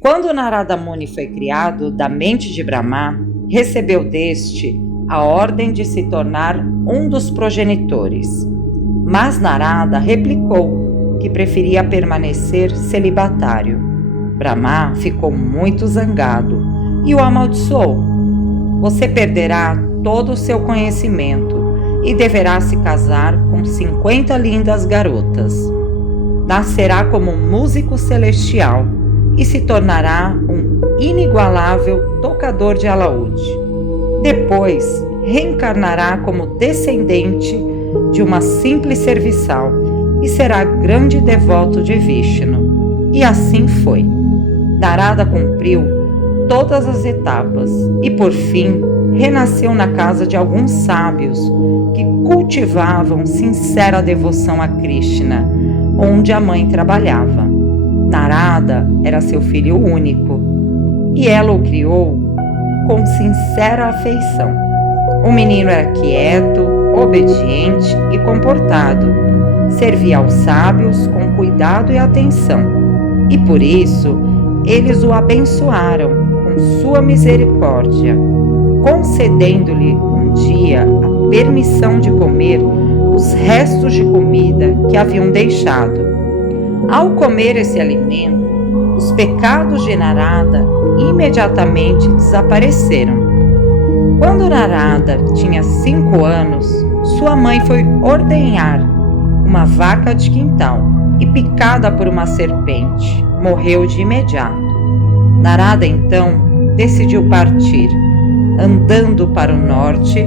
Quando Narada Muni foi criado da mente de Brahma, recebeu deste a ordem de se tornar um dos progenitores. Mas Narada replicou que preferia permanecer celibatário. Brahma ficou muito zangado e o amaldiçoou. Você perderá todo o seu conhecimento e deverá se casar com 50 lindas garotas. Nascerá como um músico celestial e se tornará um inigualável tocador de alaúde. Depois, reencarnará como descendente de uma simples serviçal e será grande devoto de Vishnu. E assim foi. Narada cumpriu todas as etapas e, por fim, renasceu na casa de alguns sábios que cultivavam sincera devoção a Krishna, onde a mãe trabalhava. Narada era seu filho único e ela o criou com sincera afeição. O menino era quieto, obediente e comportado, servia aos sábios com cuidado e atenção, e por isso eles o abençoaram com sua misericórdia, concedendo-lhe um dia a permissão de comer os restos de comida que haviam deixado. Ao comer esse alimento, os pecados de Narada imediatamente desapareceram. Quando Narada tinha 5 anos, sua mãe foi ordenhar uma vaca de quintal e, picada por uma serpente, morreu de imediato. Narada então decidiu partir. Andando para o norte,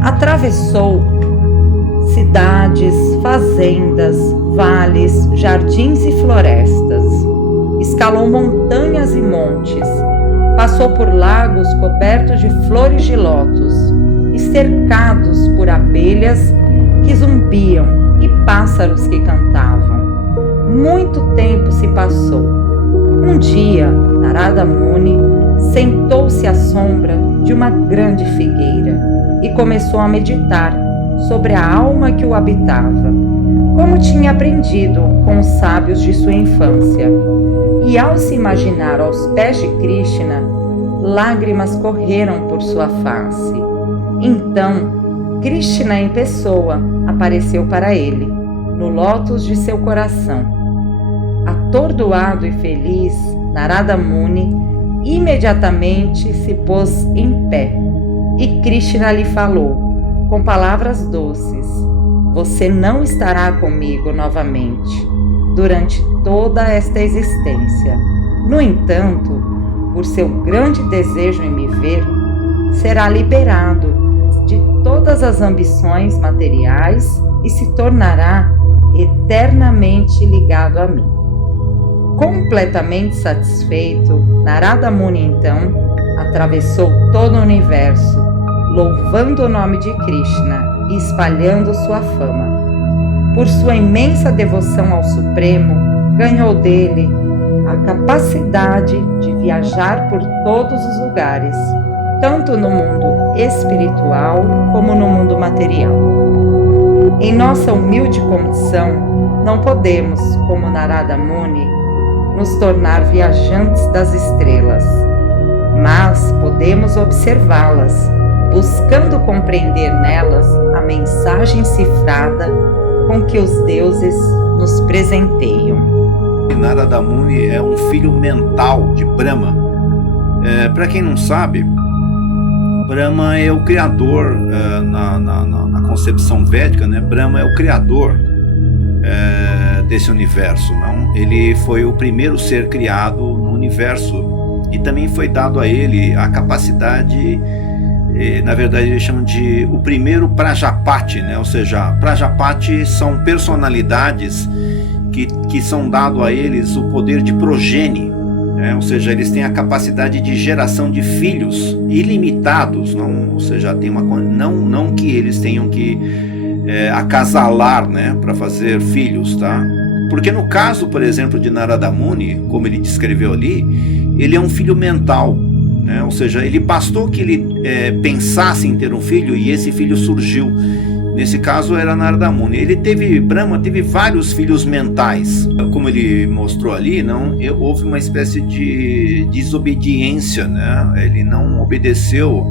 atravessou cidades, fazendas, vales, jardins e florestas. Escalou montanhas e montes. Passou por lagos cobertos de flores de lótus e cercados por abelhas que zumbiam e pássaros que cantavam. Muito tempo se passou. Um dia, Narada Muni sentou-se à sombra de uma grande figueira e começou a meditar sobre a alma que o habitava, como tinha aprendido com os sábios de sua infância. E ao se imaginar aos pés de Krishna, lágrimas correram por sua face. Então, Krishna em pessoa apareceu para ele, no lótus de seu coração. Atordoado e feliz, Narada Muni imediatamente se pôs em pé e Krishna lhe falou, com palavras doces: você não estará comigo novamente durante toda esta existência. No entanto, por seu grande desejo em me ver, será liberado de todas as ambições materiais e se tornará eternamente ligado a mim. Completamente satisfeito, Narada Muni então atravessou todo o universo, louvando o nome de Krishna e espalhando sua fama. Por sua imensa devoção ao Supremo, ganhou dele a capacidade de viajar por todos os lugares, tanto no mundo espiritual como no mundo material. Em nossa humilde condição, não podemos, como Narada Muni, nos tornar viajantes das estrelas, mas podemos observá-las, buscando compreender nelas a mensagem cifrada com que os deuses nos presenteiam. Narada Muni é um filho mental de Brahma. Para quem não sabe, Brahma é o criador, na concepção védica, né? Brahma é o criador desse universo, não? Ele foi o primeiro ser criado no universo e também foi dado a ele a capacidade, na verdade eles chamam de o primeiro Prajapati, né? Ou seja, Prajapati são personalidades que são dado a eles o poder de progenie, né? Ou seja, eles têm a capacidade de geração de filhos ilimitados, não, ou seja, tem não que eles tenham que acasalar, né, para fazer filhos, tá? Porque no caso, por exemplo, de Narada Muni, como ele descreveu ali, ele é um filho mental, né? Ou seja, ele bastou que ele pensasse em ter um filho e esse filho surgiu. Nesse caso era Narada Muni. Brahma teve vários filhos mentais. Como ele mostrou ali, houve uma espécie de desobediência, né? Ele não obedeceu,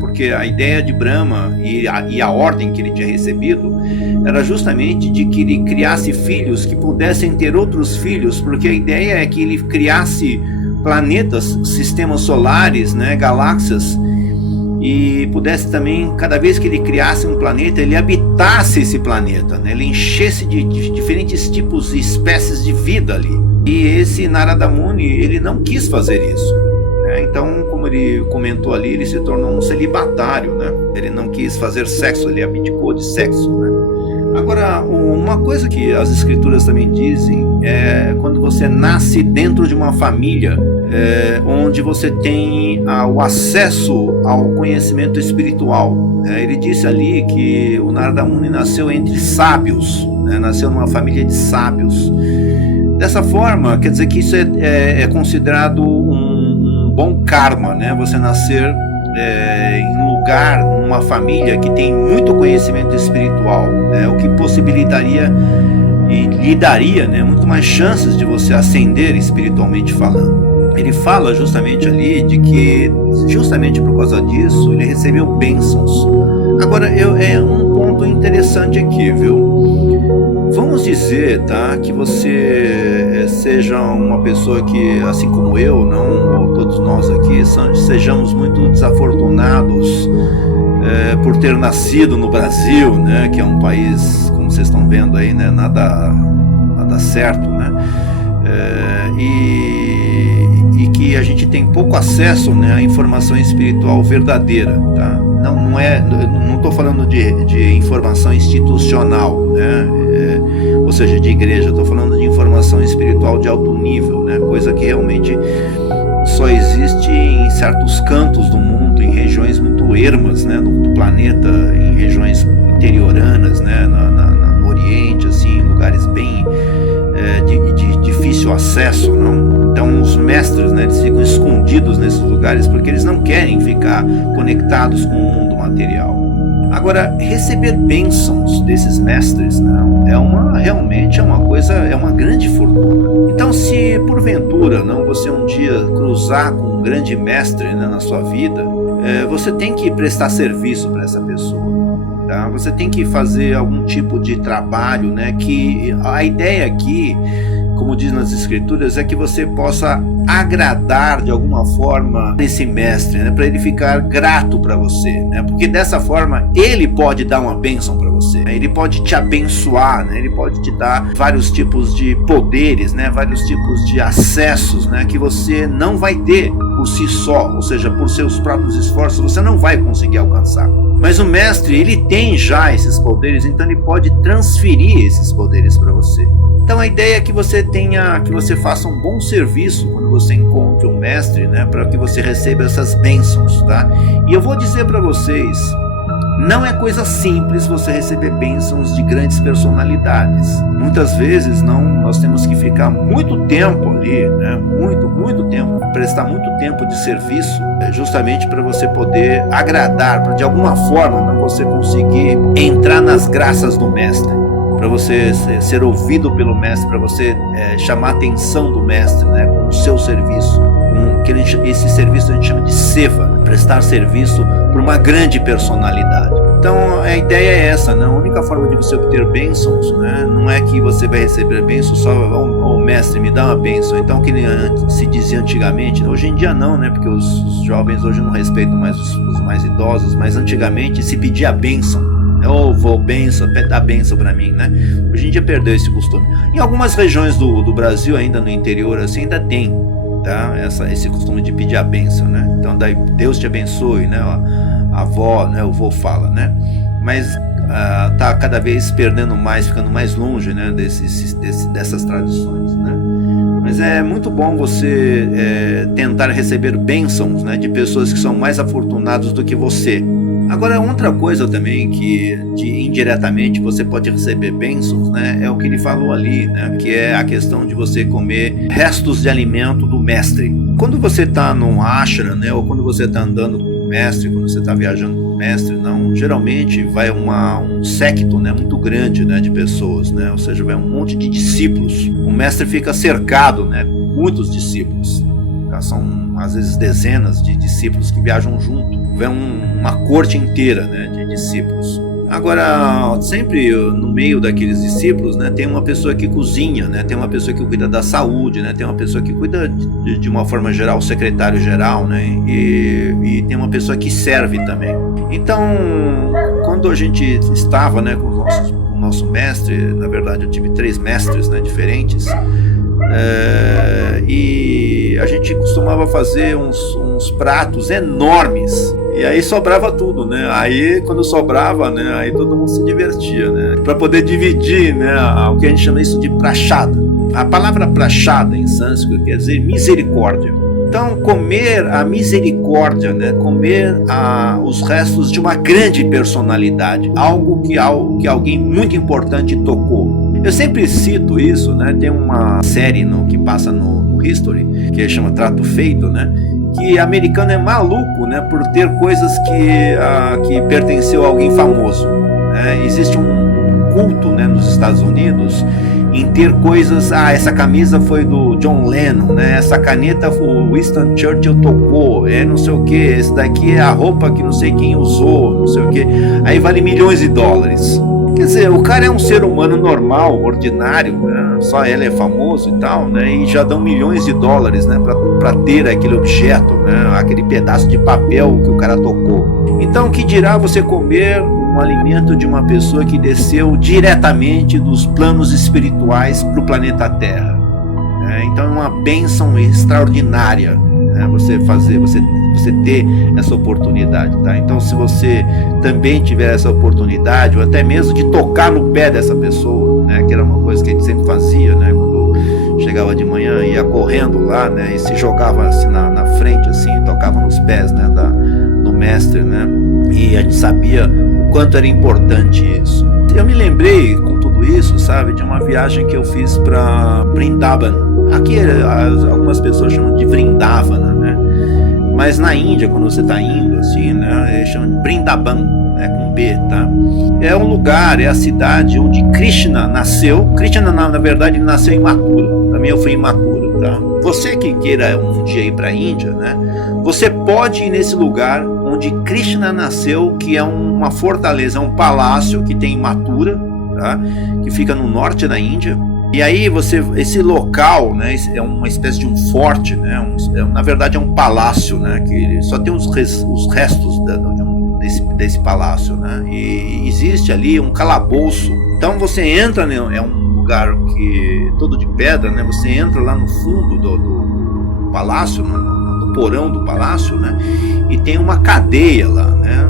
porque a ideia de Brahma e a ordem que ele tinha recebido era justamente de que ele criasse filhos que pudessem ter outros filhos, porque a ideia é que ele criasse planetas, sistemas solares, né? Galáxias, e pudesse também, cada vez que ele criasse um planeta, ele habitasse esse planeta, né? Ele enchesse de diferentes tipos e espécies de vida ali. E esse Narada Muni, ele não quis fazer isso, né? Então, como ele comentou ali, ele se tornou um celibatário, né? Ele não quis fazer sexo, ele abdicou de sexo, né? Agora, uma coisa que as escrituras também dizem é quando você nasce dentro de uma família onde você tem o acesso ao conhecimento espiritual. Ele disse ali que o Narada Muni nasceu entre sábios, né? Nasceu numa família de sábios. Dessa forma, quer dizer que isso é considerado um bom karma, né? Você nascer numa família que tem muito conhecimento espiritual, né? O que possibilitaria e lhe daria, né, muito mais chances de você ascender espiritualmente falando. Ele fala justamente ali de que, justamente por causa disso, ele recebeu bênçãos. Agora, é um ponto interessante aqui, viu? Vamos dizer, tá, que você seja uma pessoa que, assim como eu, ou todos nós aqui, sejamos muito desafortunados por ter nascido no Brasil, né, que é um país, como vocês estão vendo aí, né, nada certo, né, e que a gente tem pouco acesso, né, à informação espiritual verdadeira, tá? Não estou falando de informação institucional, né, ou seja, de igreja. Estou falando de informação espiritual de alto nível, né, coisa que realmente só existe em certos cantos do mundo, em regiões muito ermas, né, do planeta, em regiões interioranas, né, no Oriente, assim, em lugares bem de difícil acesso, não? Então os mestres, né, eles ficam escondidos nesses lugares porque eles não querem ficar conectados com o mundo material. Agora, receber bênçãos desses mestres, não, realmente é uma coisa, é uma grande fortuna. Então, se porventura você um dia cruzar com um grande mestre, né, na sua vida, você tem que prestar serviço para essa pessoa. Tá? Você tem que fazer algum tipo de trabalho, né? Que a ideia aqui, como diz nas escrituras, é que você possa agradar de alguma forma esse mestre, né? Para ele ficar grato para você, né? Porque dessa forma ele pode dar uma bênção para você, né? Ele pode te abençoar, né? Ele pode te dar vários tipos de poderes, né? Vários tipos de acessos, né? Que você não vai ter por si só, ou seja, por seus próprios esforços, você não vai conseguir alcançar. Mas o mestre, ele tem já esses poderes, então ele pode transferir esses poderes para você. Então a ideia é que você faça um bom serviço quando você encontre um mestre, né, para que você receba essas bênçãos, tá? E eu vou dizer para vocês, não é coisa simples você receber bênçãos de grandes personalidades. Muitas vezes nós temos que ficar muito tempo ali, né? Muito tempo, prestar muito tempo de serviço, justamente para você poder agradar, para de alguma forma você conseguir entrar nas graças do mestre, para você ser ouvido pelo mestre, para você chamar a atenção do mestre, né, com o seu serviço. Esse serviço a gente chama de seva, prestar serviço para uma grande personalidade. Então a ideia é essa, né? A única forma de você obter bênçãos, né, não é que você vai receber bênçãos só, mestre, me dá uma bênção. Então, que se dizia antigamente, hoje em dia não, né, porque os jovens hoje não respeitam mais os mais idosos, mas antigamente se pedia bênção. Vou bênção, dá bênção para mim, né? Hoje em dia perdeu esse costume. Em algumas regiões do Brasil, ainda no interior, assim, ainda tem, tá? Esse costume de pedir a bênção, né? Então, daí Deus te abençoe, né? A avó, né? O vô fala, né? Mas tá cada vez perdendo mais, ficando mais longe, né? Dessas tradições, né? Mas é muito bom você tentar receber bênçãos, né? De pessoas que são mais afortunadas do que você. Agora, outra coisa também que indiretamente você pode receber bênçãos, né, é o que ele falou ali, né, que é a questão de você comer restos de alimento do mestre. Quando você está num ashram, né, ou quando você está andando com o mestre, quando você está viajando com o mestre, não, geralmente vai um séquito, né, muito grande, né, de pessoas, né, ou seja, vai um monte de discípulos. O mestre fica cercado, né, com muitos discípulos. São às vezes dezenas de discípulos que viajam junto. Vem uma corte inteira, né, de discípulos. Agora, sempre no meio daqueles discípulos, né, tem uma pessoa que cozinha, né, tem uma pessoa que cuida da saúde, né, tem uma pessoa que cuida de uma forma geral, o secretário geral, né, e tem uma pessoa que serve também. Então, quando a gente estava, né, com o nosso mestre, na verdade eu tive 3 mestres, né, diferentes, e a gente costumava fazer uns pratos enormes, e aí sobrava tudo, né? Aí quando sobrava, né, aí todo mundo se divertia, né? Para poder dividir, né, o que a gente chama isso de prachada. A palavra prachada em sânscrito quer dizer misericórdia. Então, comer a misericórdia, né, comer os restos de uma grande personalidade, algo que alguém muito importante tocou. Eu sempre cito isso, né? Tem uma série que passa no History, que chama Trato Feito, né? Que americano é maluco, né, por ter coisas que pertenceu a alguém famoso. Né? Existe um culto, né, nos Estados Unidos em ter coisas, essa camisa foi do John Lennon, né? Essa caneta o Winston Churchill tocou, não sei o que, esse daqui é a roupa que não sei quem usou, não sei o que, aí vale milhões de dólares. Quer dizer, o cara é um ser humano normal, ordinário, né? Só ele é famoso e tal, né? E já dão milhões de dólares, né, para ter aquele objeto, né? Aquele pedaço de papel que o cara tocou. Então, que dirá você comer um alimento de uma pessoa que desceu diretamente dos planos espirituais para o planeta Terra? Então, é uma bênção extraordinária, né? Você ter essa oportunidade, tá? Então, se você também tiver essa oportunidade, ou até mesmo de tocar no pé dessa pessoa, né, que era uma coisa que a gente sempre fazia, né, quando chegava de manhã, ia correndo lá, né, e se jogava assim na frente, assim, tocava nos pés, né, do mestre, né, e a gente sabia o quanto era importante isso. Eu me lembrei, com tudo isso, sabe, de uma viagem que eu fiz para Vrindavan. Aqui algumas pessoas chamam de Vrindavana, né? Mas na Índia, quando você está indo, assim, né, eles chamam de Vrindavan, né, com B, tá? É um lugar, é a cidade onde Krishna nasceu. Krishna, na verdade, ele nasceu em Mathura. Também eu fui em Mathura, tá? Você que queira um dia ir para a Índia, né, você pode ir nesse lugar onde Krishna nasceu, que é uma fortaleza, um palácio que tem em Mathura, tá? Que fica no norte da Índia. E aí esse local, né, é uma espécie de um forte, né, na verdade é um palácio, né, que só tem os restos desse palácio, né, e existe ali um calabouço. Então você entra, né, é um lugar que todo de pedra, né, você entra lá no fundo do palácio, no porão do palácio, né, e tem uma cadeia lá, né.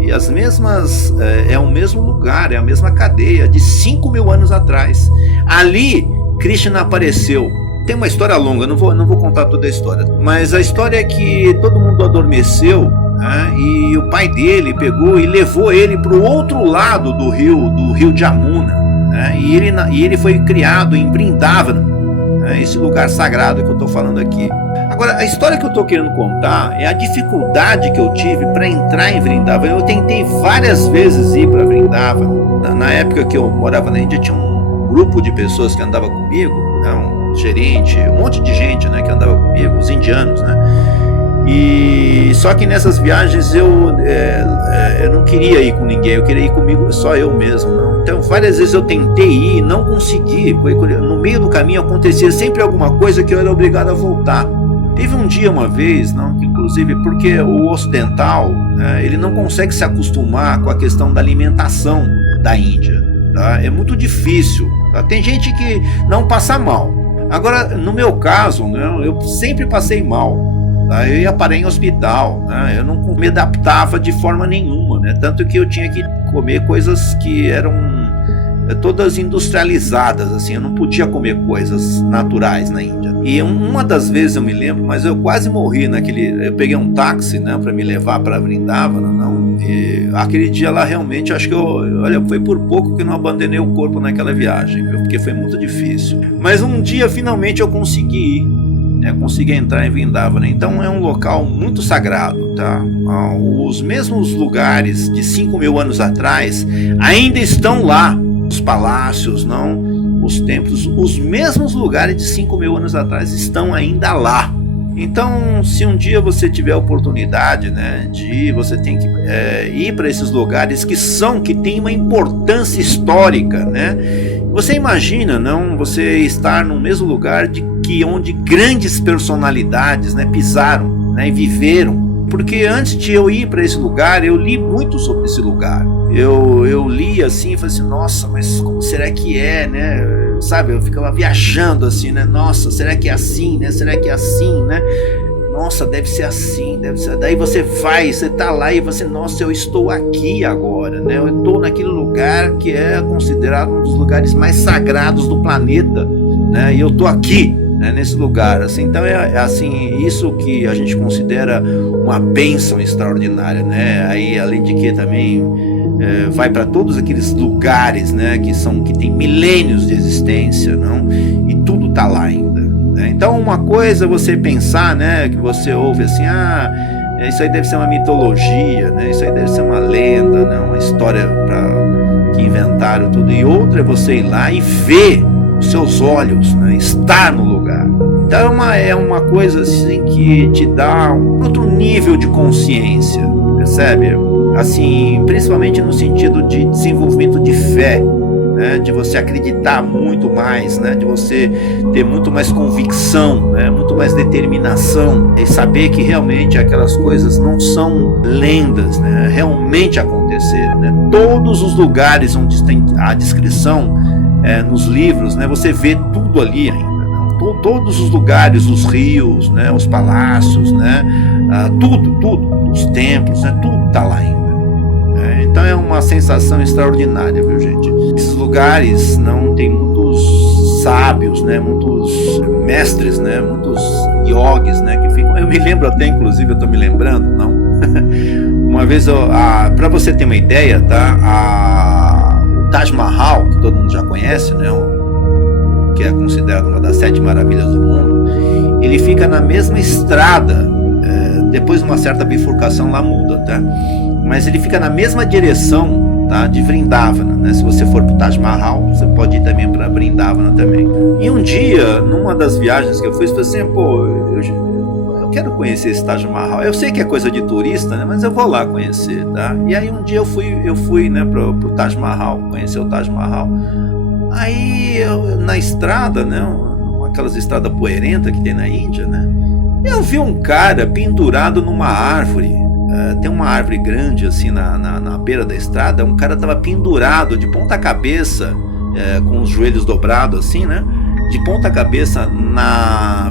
E as mesmas, é o mesmo lugar, é a mesma cadeia de 5.000 anos atrás. Ali, Krishna apareceu. Tem uma história longa, não vou contar toda a história, mas a história é que todo mundo adormeceu, né, e o pai dele pegou e levou ele para o outro lado do rio Jamuna, né, e ele foi criado em Vrindavana, esse lugar sagrado que eu estou falando aqui. Agora, a história que eu estou querendo contar é a dificuldade que eu tive para entrar em Vrindavana. Eu tentei várias vezes ir para Vrindavana. Na época que eu morava na Índia, tinha um grupo de pessoas que andava comigo, né, um gerente, um monte de gente, né, que andava comigo, os indianos, né? E só que nessas viagens eu não queria ir com ninguém, eu queria ir comigo, só eu mesmo, não. Então várias vezes eu tentei ir e não consegui. No meio do caminho acontecia sempre alguma coisa que eu era obrigado a voltar. Teve um dia, uma vez, não, que inclusive porque o ocidental, né, ele não consegue se acostumar com a questão da alimentação da Índia, tá? É muito difícil, tá? Tem gente que não passa mal. Agora, no meu caso, né, eu sempre passei mal, tá? Eu ia parar em hospital, né? Eu não me adaptava de forma nenhuma, né? Tanto que eu tinha que comer coisas que eram todas industrializadas, assim, eu não podia comer coisas naturais na Índia. E uma das vezes eu me lembro, mas eu quase morri eu peguei um táxi, né, para me levar para Vrindavana, não, e aquele dia lá realmente, acho que olha, foi por pouco que não abandonei o corpo naquela viagem, viu, porque foi muito difícil. Mas um dia finalmente eu consegui ir, né, consegui entrar em Vrindavana. Então é um local muito sagrado, tá? Os mesmos lugares de 5.000 anos atrás ainda estão lá, os palácios, não? Os templos, os mesmos lugares de 5.000 anos atrás estão ainda lá. Então, se um dia você tiver a oportunidade, né, de ir, você tem que ir para esses lugares que têm uma importância histórica, né? Você imagina, não, você estar no mesmo lugar onde grandes personalidades, né, pisaram, né, e viveram. Porque antes de eu ir para esse lugar, eu li muito sobre esse lugar. Eu li assim e falei assim, nossa, mas como será que é, né? Sabe, eu ficava viajando assim, né? Nossa, será que é assim, né? Será que é assim, né? Nossa, deve ser assim, deve ser. Daí você tá lá e você, nossa, eu estou aqui agora, né? Eu estou naquele lugar que é considerado um dos lugares mais sagrados do planeta, né? E eu estou aqui, né, nesse lugar, assim. Então é assim, isso que a gente considera uma bênção extraordinária, né? Aí, além de que também vai para todos aqueles lugares, né, que tem milênios de existência, não? E tudo tá lá ainda, né? Então uma coisa é você pensar, né, que você ouve assim, isso aí deve ser uma mitologia, né? Isso aí deve ser uma lenda, né? Uma história que inventaram tudo. E outra é você ir lá e ver os seus olhos, né, estar no lugar. Então é uma coisa assim que te dá um outro nível de consciência, percebe? Assim, principalmente no sentido de desenvolvimento de fé, né, de você acreditar muito mais, né, de você ter muito mais convicção, né, muito mais determinação e saber que realmente aquelas coisas não são lendas, né, realmente aconteceram, né? Todos os lugares onde tem a descrição nos livros, né, você vê tudo ali ainda. Todos os lugares, os rios, né, os palácios, né, tudo, os templos, né, tudo está lá ainda. Então é uma sensação extraordinária, viu, gente? Esses lugares não tem muitos sábios, né, muitos mestres, né, muitos yogis, né, que ficam. Eu me lembro até, inclusive, eu estou me lembrando, não? Uma vez, para você ter uma ideia, tá? O Taj Mahal, que todo mundo já conhece, né? Que é considerado uma das 7 maravilhas do mundo, ele fica na mesma estrada, depois de uma certa bifurcação lá muda, tá? Mas ele fica na mesma direção, tá, de Vrindavana, né? Se você for para o Taj Mahal, você pode ir também para Vrindavana também. E um dia, numa das viagens que eu fiz, eu falei assim, pô, eu quero conhecer esse Taj Mahal. Eu sei que é coisa de turista, né? Mas eu vou lá conhecer, tá? E aí um dia eu fui, né, pro Taj Mahal, conhecer o Taj Mahal. Aí, na estrada, né, aquelas estradas poeirentas que tem na Índia, né, eu vi um cara pendurado numa árvore. Tem uma árvore grande assim na beira da estrada. Um cara estava pendurado de ponta cabeça, com os joelhos dobrados assim, né, de ponta cabeça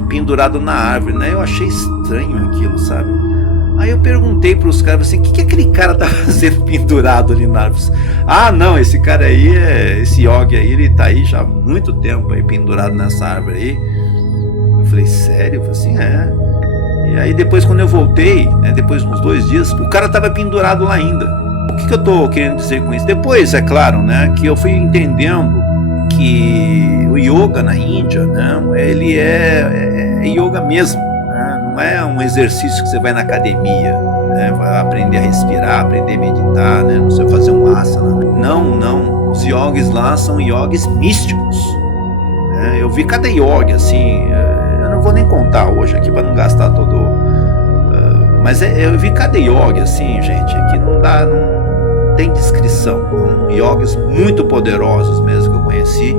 pendurado na árvore, né. Eu achei estranho aquilo, sabe? Aí eu perguntei para os caras assim, o que aquele cara tá fazendo pendurado ali na árvore? Não, esse cara aí, esse yogi aí, ele tá aí já há muito tempo aí pendurado nessa árvore aí. Eu falei, sério? Eu falei assim, E aí depois, quando eu voltei, né, depois de uns 2 dias, o cara tava pendurado lá ainda. O que eu tô querendo dizer com isso? Depois, é claro, né, que eu fui entendendo que o yoga na Índia, né, ele é yoga mesmo. Não é um exercício que você vai na academia, né, vai aprender a respirar, aprender a meditar, né, não sei fazer um asana. Não. Os yogis lá são yogis místicos. Né? Eu vi cada yogi assim, eu não vou nem contar hoje aqui para não gastar todo. Mas eu vi cada yogi assim, gente, que não tem descrição. São yogis muito poderosos mesmo que eu conheci.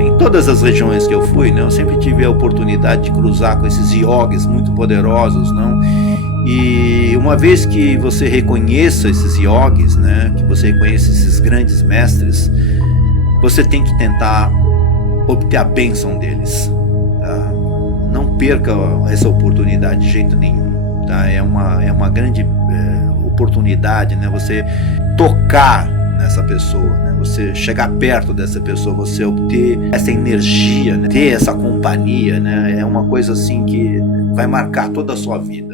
Em todas as regiões que eu fui, né, eu sempre tive a oportunidade de cruzar com esses yogis muito poderosos, não? E uma vez que você reconheça esses yogis, né, que você reconheça esses grandes mestres, você tem que tentar obter a bênção deles, tá? Não perca essa oportunidade de jeito nenhum, tá? É uma grande oportunidade, né, você tocar, nessa pessoa, né? Você chegar perto dessa pessoa, você obter essa energia, né? Ter essa companhia, né? É uma coisa assim que vai marcar toda a sua vida.